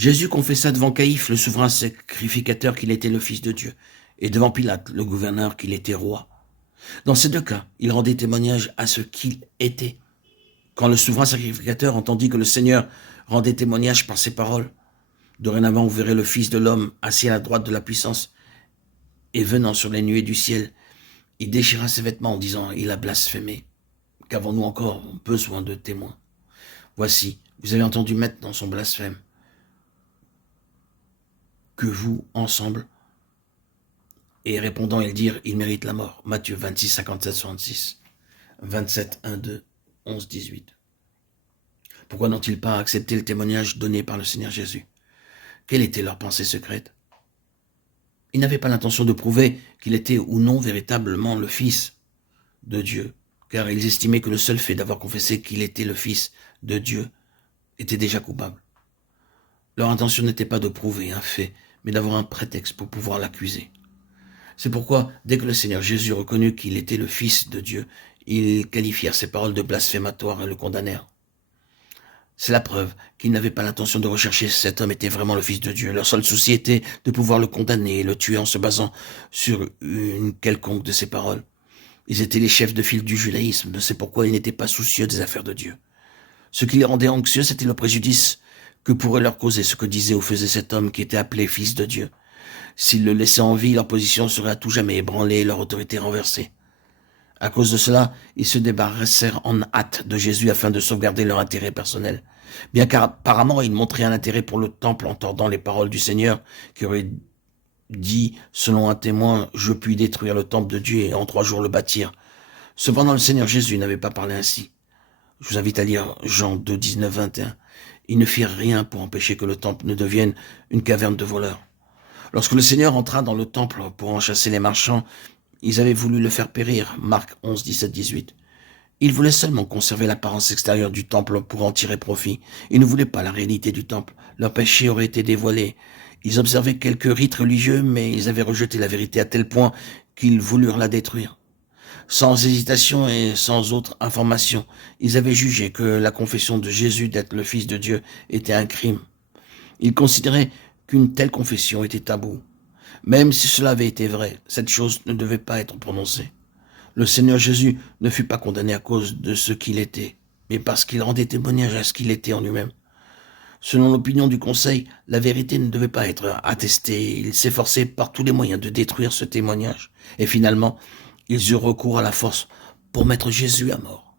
Jésus confessa devant Caïphe, le souverain sacrificateur, qu'il était le Fils de Dieu, et devant Pilate, le gouverneur, qu'il était roi. Dans ces deux cas, il rendait témoignage à ce qu'il était. Quand le souverain sacrificateur entendit que le Seigneur rendait témoignage par ses paroles, dorénavant vous verrez le Fils de l'homme assis à la droite de la puissance et venant sur les nuées du ciel, il déchira ses vêtements en disant « Il a blasphémé. Qu'avons-nous encore besoin de témoins? Voici, vous avez entendu maintenant son blasphème. Que vous, ensemble, et répondant, ils dirent « Il mérite la mort. » Matthieu 26, 57, 66, 27, 1, 2, 11, 18. Pourquoi n'ont-ils pas accepté le témoignage donné par le Seigneur Jésus? Quelle était leur pensée secrète? Ils n'avaient pas l'intention de prouver qu'il était ou non véritablement le Fils de Dieu, car ils estimaient que le seul fait d'avoir confessé qu'il était le Fils de Dieu était déjà coupable. Leur intention n'était pas de prouver un fait, mais d'avoir un prétexte pour pouvoir l'accuser. C'est pourquoi, dès que le Seigneur Jésus reconnut qu'il était le Fils de Dieu, ils qualifièrent ses paroles de blasphématoires et le condamnèrent. C'est la preuve qu'ils n'avaient pas l'intention de rechercher si cet homme était vraiment le Fils de Dieu. Leur seul souci était de pouvoir le condamner et le tuer en se basant sur une quelconque de ses paroles. Ils étaient les chefs de file du judaïsme, c'est pourquoi ils n'étaient pas soucieux des affaires de Dieu. Ce qui les rendait anxieux, c'était le préjudice que pourrait leur causer ce que disait ou faisait cet homme qui était appelé Fils de Dieu. S'ils le laissaient en vie, leur position serait à tout jamais ébranlée et leur autorité renversée. À cause de cela, ils se débarrassèrent en hâte de Jésus afin de sauvegarder leur intérêt personnel. Bien qu'apparemment ils montraient un intérêt pour le temple en tordant les paroles du Seigneur, qui aurait dit, selon un témoin, « Je puis détruire le temple de Dieu et en 3 jours le bâtir ». Cependant, le Seigneur Jésus n'avait pas parlé ainsi. Je vous invite à lire Jean 2, 19, 21. Ils ne firent rien pour empêcher que le temple ne devienne une caverne de voleurs. Lorsque le Seigneur entra dans le temple pour en chasser les marchands, ils avaient voulu le faire périr. Marc 11, 17, 18. Ils voulaient seulement conserver l'apparence extérieure du temple pour en tirer profit. Ils ne voulaient pas la réalité du temple. Leur péché aurait été dévoilé. Ils observaient quelques rites religieux, mais ils avaient rejeté la vérité à tel point qu'ils voulurent la détruire. Sans hésitation et sans autre information, ils avaient jugé que la confession de Jésus d'être le Fils de Dieu était un crime. Ils considéraient qu'une telle confession était taboue. Même si cela avait été vrai, cette chose ne devait pas être prononcée. Le Seigneur Jésus ne fut pas condamné à cause de ce qu'il était, mais parce qu'il rendait témoignage à ce qu'il était en lui-même. Selon l'opinion du Conseil, la vérité ne devait pas être attestée. Il s'efforçait par tous les moyens de détruire ce témoignage. Et finalement, ils eurent recours à la force pour mettre Jésus à mort.